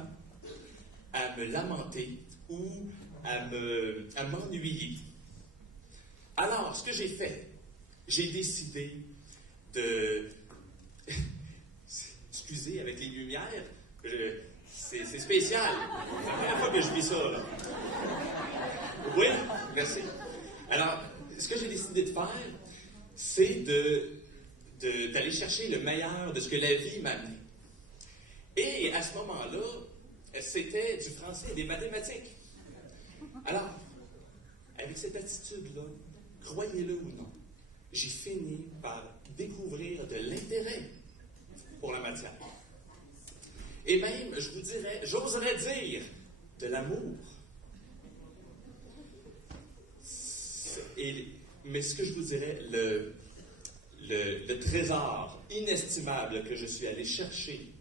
à me lamenter ou à m'ennuyer. Alors, ce que j'ai fait, j'ai décidé de... Excusez, avec les lumières, c'est spécial. C'est la première fois que je vis ça, là. Oui, merci. Alors, ce que j'ai décidé de faire, c'est d'aller chercher le meilleur de ce que la vie m'a amené. Et à ce moment-là, c'était du français et des mathématiques. Alors, avec cette attitude-là, croyez-le ou non, j'ai fini par découvrir de l'intérêt pour la matière. Et même, je vous dirais, j'oserais dire, de l'amour. Mais ce que je vous dirais, le trésor inestimable que je suis allé chercher,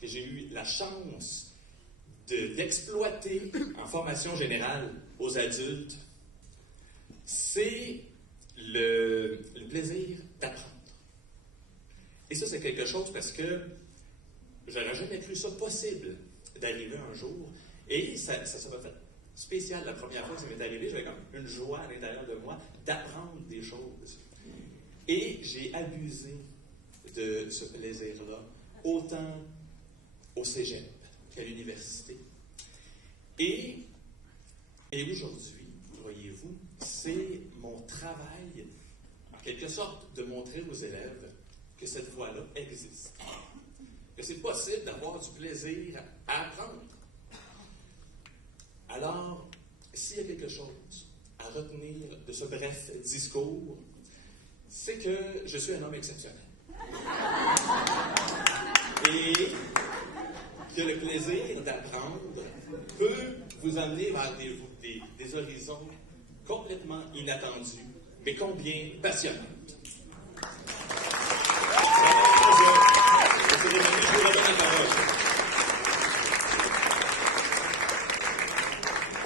que j'ai eu la chance d'exploiter en formation générale aux adultes, c'est le plaisir d'apprendre. Et ça, c'est quelque chose parce que j'aurais jamais cru ça possible d'arriver un jour. Et ça m'a fait spécial la première fois que ça m'est arrivé. J'avais comme une joie à l'intérieur de moi d'apprendre des choses. Et j'ai abusé de ce plaisir-là, autant au cégep qu'à l'université. Et aujourd'hui, voyez-vous, c'est mon travail, en quelque sorte, de montrer aux élèves que cette voie-là existe. Que c'est possible d'avoir du plaisir à apprendre. Alors, s'il y a quelque chose à retenir de ce bref discours, c'est que je suis un homme exceptionnel. Et que le plaisir d'apprendre peut vous amener vers des horizons complètement inattendus, mais combien passionnants. Je vous redonne la parole.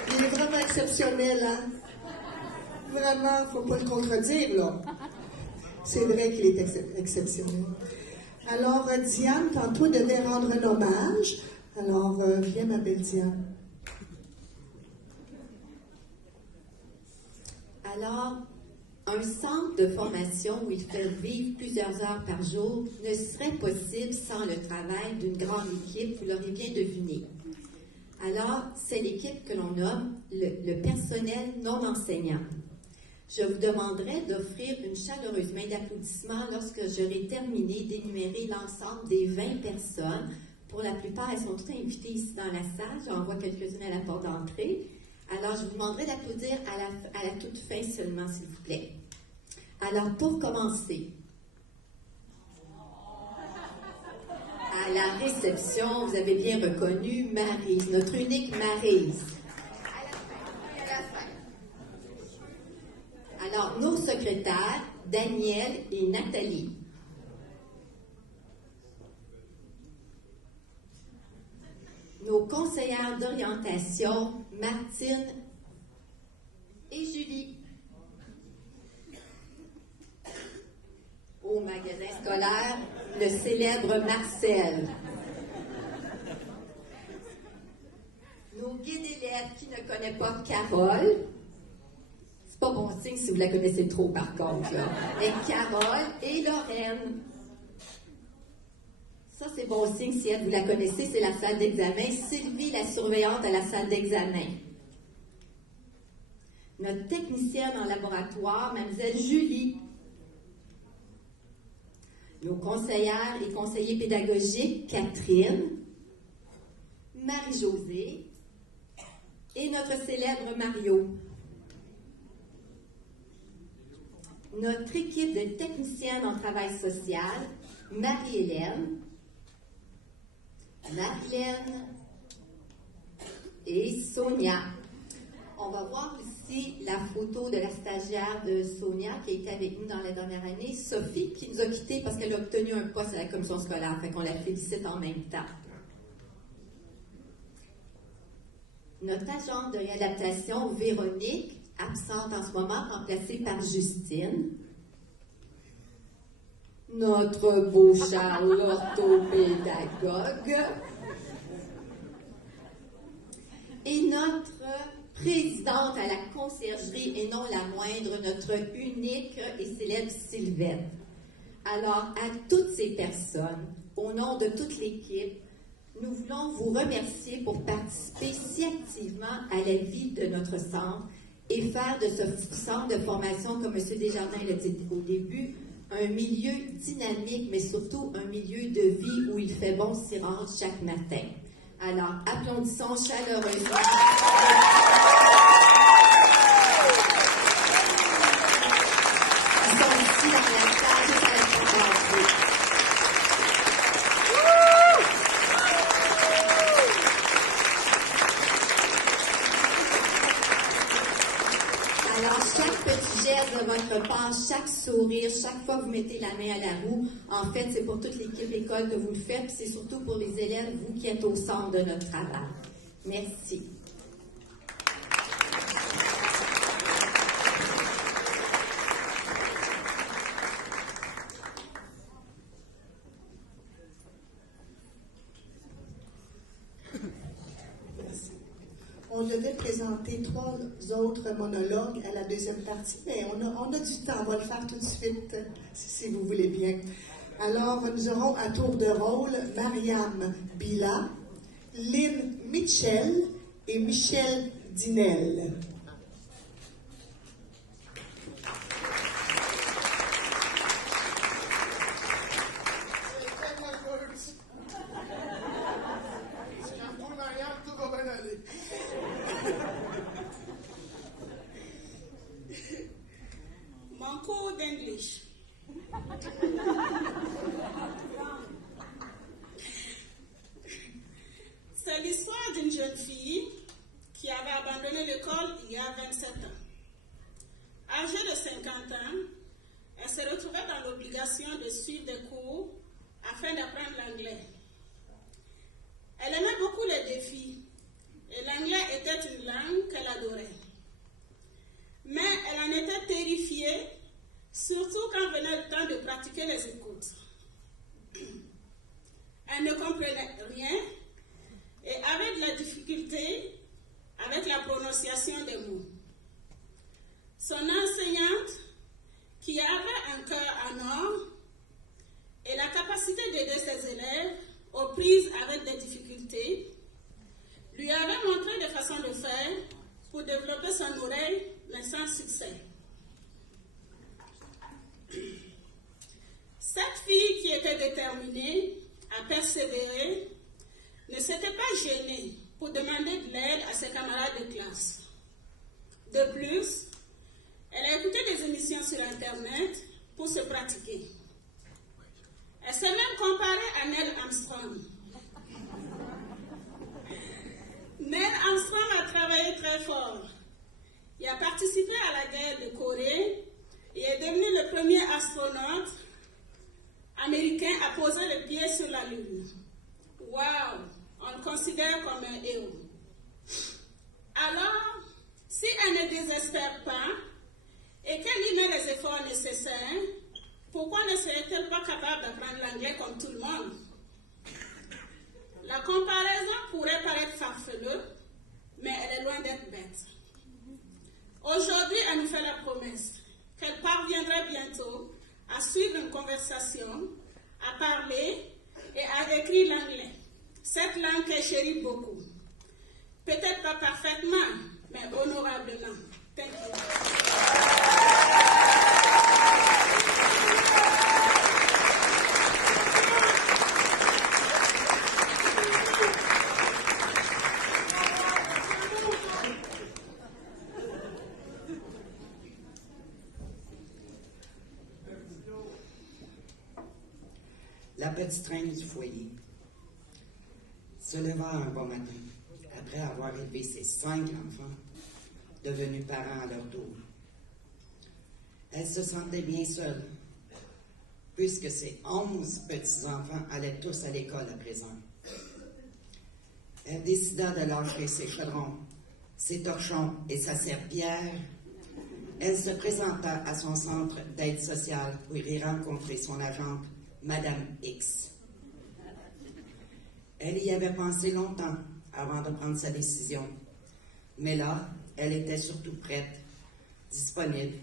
Il est vraiment exceptionnel, hein? Vraiment, il ne faut pas le contredire, là. C'est vrai qu'il est exceptionnel. Alors, Diane, tantôt, devait rendre un hommage. Alors, viens, ma belle Diane. Alors, un centre de formation où il fait vivre plusieurs heures par jour ne serait possible sans le travail d'une grande équipe, vous l'aurez bien deviné. Alors, c'est l'équipe que l'on nomme le personnel non enseignant. Je vous demanderai d'offrir une chaleureuse main d'applaudissement lorsque j'aurai terminé d'énumérer l'ensemble des 20 personnes. Pour la plupart, elles sont toutes invitées ici dans la salle. J'en vois quelques-unes à la porte d'entrée. Alors, je vous demanderai d'applaudir à la toute fin seulement, s'il vous plaît. Alors, pour commencer, à la réception, vous avez bien reconnu Maryse, notre unique Maryse. Alors, nos secrétaires, Daniel et Nathalie. Nos conseillères d'orientation, Martine et Julie. Au magasin scolaire, le célèbre Marcel. élèves qui ne connaissent pas Carole. C'est pas bon signe si vous la connaissez trop, par contre, là. Et Carole et Lorraine. Ça, c'est bon signe si elle, vous la connaissez, c'est la salle d'examen. Sylvie, la surveillante à la salle d'examen. Notre technicienne en laboratoire, Mademoiselle Julie. Nos conseillères et conseillers pédagogiques, Catherine, Marie-Josée et notre célèbre Mario. Notre équipe de techniciennes en travail social, Marie-Hélène, Marilène et Sonia. On va voir ici la photo de la stagiaire de Sonia qui était avec nous dans la dernière année, Sophie, qui nous a quittés parce qu'elle a obtenu un poste à la commission scolaire. Fait qu'on la félicite en même temps. Notre agente de réadaptation, Véronique, absente en ce moment, remplacée par Justine. Notre beau Charles, orthopédagogue. Et notre présidente à la conciergerie, et non la moindre, notre unique et célèbre Sylvette. Alors, à toutes ces personnes, au nom de toute l'équipe, nous voulons vous remercier pour participer si activement à la vie de notre centre et faire de ce centre de formation, comme M. Desjardins l'a dit au début, un milieu dynamique, mais surtout un milieu de vie où il fait bon s'y rendre chaque matin. Alors, applaudissons chaleureusement. Ils sont ici dans la salle, juste à la Alors, chaque petit geste de votre part, chaque sourire, chaque fois que vous mettez la main à la roue, en fait, c'est pour toute l'équipe école que vous le faites, puis c'est surtout pour les élèves, vous qui êtes au centre de notre travail. Merci. On devait présenter 3 autres monologues à la deuxième partie, mais on a du temps, on va le faire tout de suite, si vous voulez bien. Alors, nous aurons à tour de rôle Mariam Bila, Lynn Mitchell et Michel Dinel. Mon cours d'English. C'est l'histoire d'une jeune fille qui avait abandonné l'école il y a 27 ans. Âgée de 50 ans, elle se retrouvait dans l'obligation de suivre des cours afin d'apprendre l'anglais. Elle aimait beaucoup les défis et l'anglais était une langue qu'elle adorait. Mais elle en était terrifiée, surtout quand venait le temps de pratiquer les écoutes. Elle ne comprenait rien et avait de la difficulté avec la prononciation des mots. Son enseignante, qui avait un cœur en or et la capacité d'aider ses élèves aux prises avec des difficultés, lui avait montré des façons de faire pour développer son oreille, mais sans succès. Cette fille qui était déterminée à persévérer ne s'était pas gênée pour demander de l'aide à ses camarades de classe. De plus, elle a écouté des émissions sur Internet pour se pratiquer. Elle s'est même comparée à Neil Armstrong. Neil Armstrong a travaillé très fort. Il a participé à la guerre de Corée et est devenu le premier astronaute américain à poser le pied sur la Lune. Waouh! On le considère comme un héros. Alors, si elle ne désespère pas et qu'elle y met les efforts nécessaires, pourquoi ne serait-elle pas capable d'apprendre l'anglais comme tout le monde? La comparaison pourrait paraître farfelue, mais elle est loin conversation, à parler et à écrire l'anglais. Cette langue qu'elle chérit beaucoup. Peut-être pas parfaitement, mais honorablement. Thank you. La petite reine du foyer se leva un bon matin, après avoir élevé ses 5 enfants, devenus parents à leur tour. Elle se sentait bien seule, puisque ses 11 petits-enfants allaient tous à l'école à présent. Elle décida de lâcher ses chaudrons, ses torchons et sa serpillière. Elle se présenta à son centre d'aide sociale pour y rencontrer son agente, Madame X. Elle y avait pensé longtemps avant de prendre sa décision. Mais là, elle était surtout prête, disponible,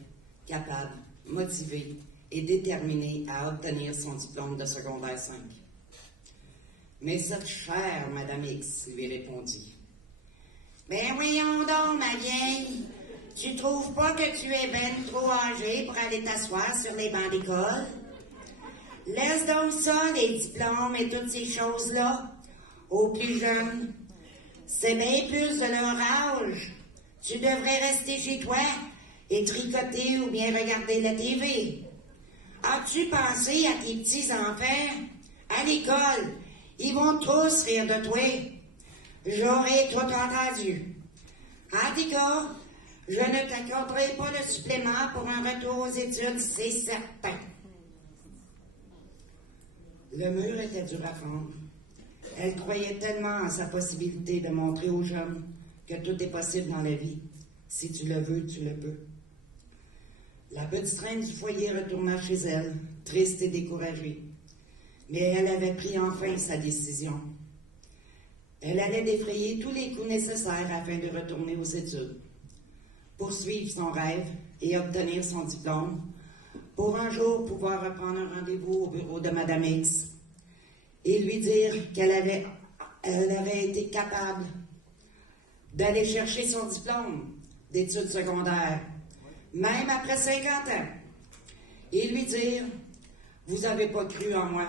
capable, motivée et déterminée à obtenir son diplôme de secondaire 5. Mais cette chère Madame X lui répondit. « Ben voyons donc, ma vieille, tu trouves pas que tu es ben trop âgée pour aller t'asseoir sur les bancs d'école? Laisse donc ça, les diplômes et toutes ces choses-là, aux plus jeunes. C'est bien plus de leur âge. Tu devrais rester chez toi et tricoter ou bien regarder la TV. As-tu pensé à tes petits-enfants? À l'école, ils vont tous rire de toi. J'aurais tout entendu. En tout cas, je ne t'accorderai pas le supplément pour un retour aux études, c'est certain. Le mur était dur à fondre. Elle croyait tellement en sa possibilité de montrer aux jeunes que tout est possible dans la vie. Si tu le veux, tu le peux. La petite reine du foyer retourna chez elle, triste et découragée. Mais elle avait pris enfin sa décision. Elle allait défrayer tous les coûts nécessaires afin de retourner aux études, poursuivre son rêve et obtenir son diplôme, pour un jour pouvoir reprendre un rendez-vous au bureau de Madame X et lui dire qu'elle avait été capable d'aller chercher son diplôme d'études secondaires, même après 50 ans, et lui dire « Vous n'avez pas cru en moi,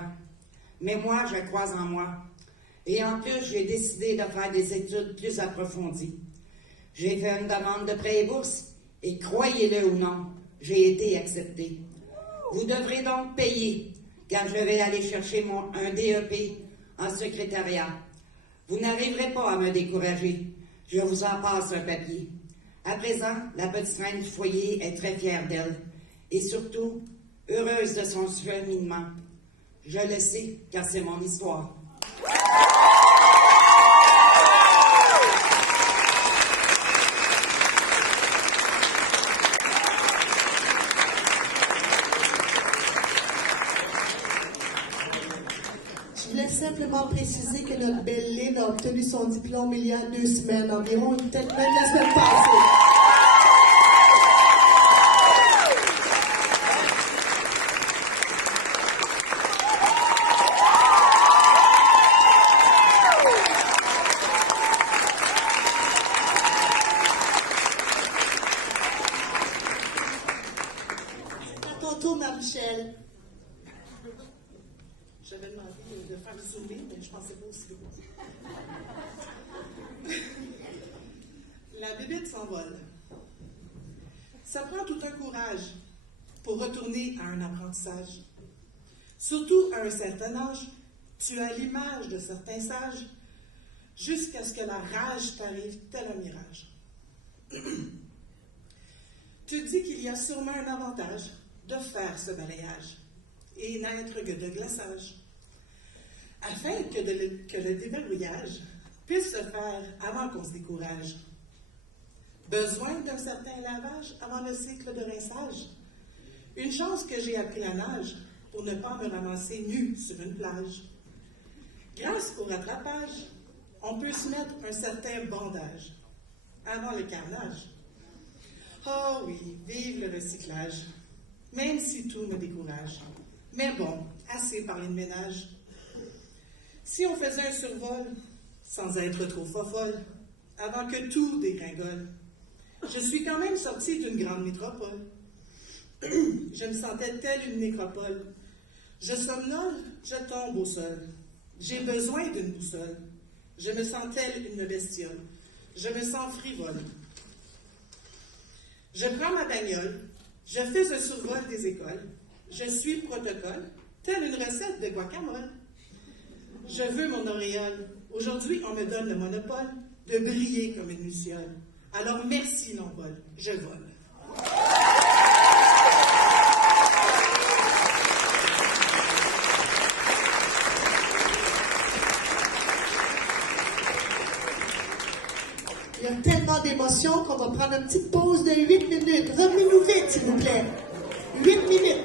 mais moi, je crois en moi. Et en plus, j'ai décidé de faire des études plus approfondies. J'ai fait une demande de prêt et bourse, et croyez-le ou non, j'ai été acceptée. Vous devrez donc payer, car je vais aller chercher un DEP en secrétariat. Vous n'arriverez pas à me décourager. Je vous en passe un papier. À présent, la petite reine du foyer est très fière d'elle, et surtout, heureuse de son cheminement. Je le sais, car c'est mon histoire. Je voulais simplement préciser que notre belle Lynn a obtenu son diplôme il y a 2 semaines environ, peut-être même la semaine passée. À ton tour, Marie-Michel. J'avais demandé de faire zoomer, mais je pensais pas aussi gros. La bébête s'envole. Ça prend tout un courage pour retourner à un apprentissage. Surtout à un certain âge, tu as l'image de certains sages, jusqu'à ce que la rage t'arrive tel un mirage. Tu dis qu'il y a sûrement un avantage de faire ce balayage et n'être que de glaçage, afin que le déverrouillage puisse se faire avant qu'on se décourage. Besoin d'un certain lavage avant le cycle de rinçage. Une chance que j'ai appris à nage pour ne pas me ramasser nu sur une plage. Grâce au rattrapage, on peut se mettre un certain bandage avant le carnage. Oh oui, vive le recyclage, même si tout me décourage. Mais bon, assez parlé de ménage. Si on faisait un survol, sans être trop fofolle, avant que tout dégringole, je suis quand même sortie d'une grande métropole. Je me sentais telle une nécropole. Je somnole, je tombe au sol. J'ai besoin d'une boussole. Je me sens telle une bestiole. Je me sens frivole. Je prends ma bagnole. Je fais un survol des écoles. Je suis le protocole, telle une recette de guacamole. Je veux mon auréole. Aujourd'hui, on me donne le monopole de briller comme une luciole. Alors merci, non-vol. Je vole. Il y a tellement d'émotions qu'on va prendre une petite pause de 8 minutes. Revenez-nous vite, s'il vous plaît. 8 minutes.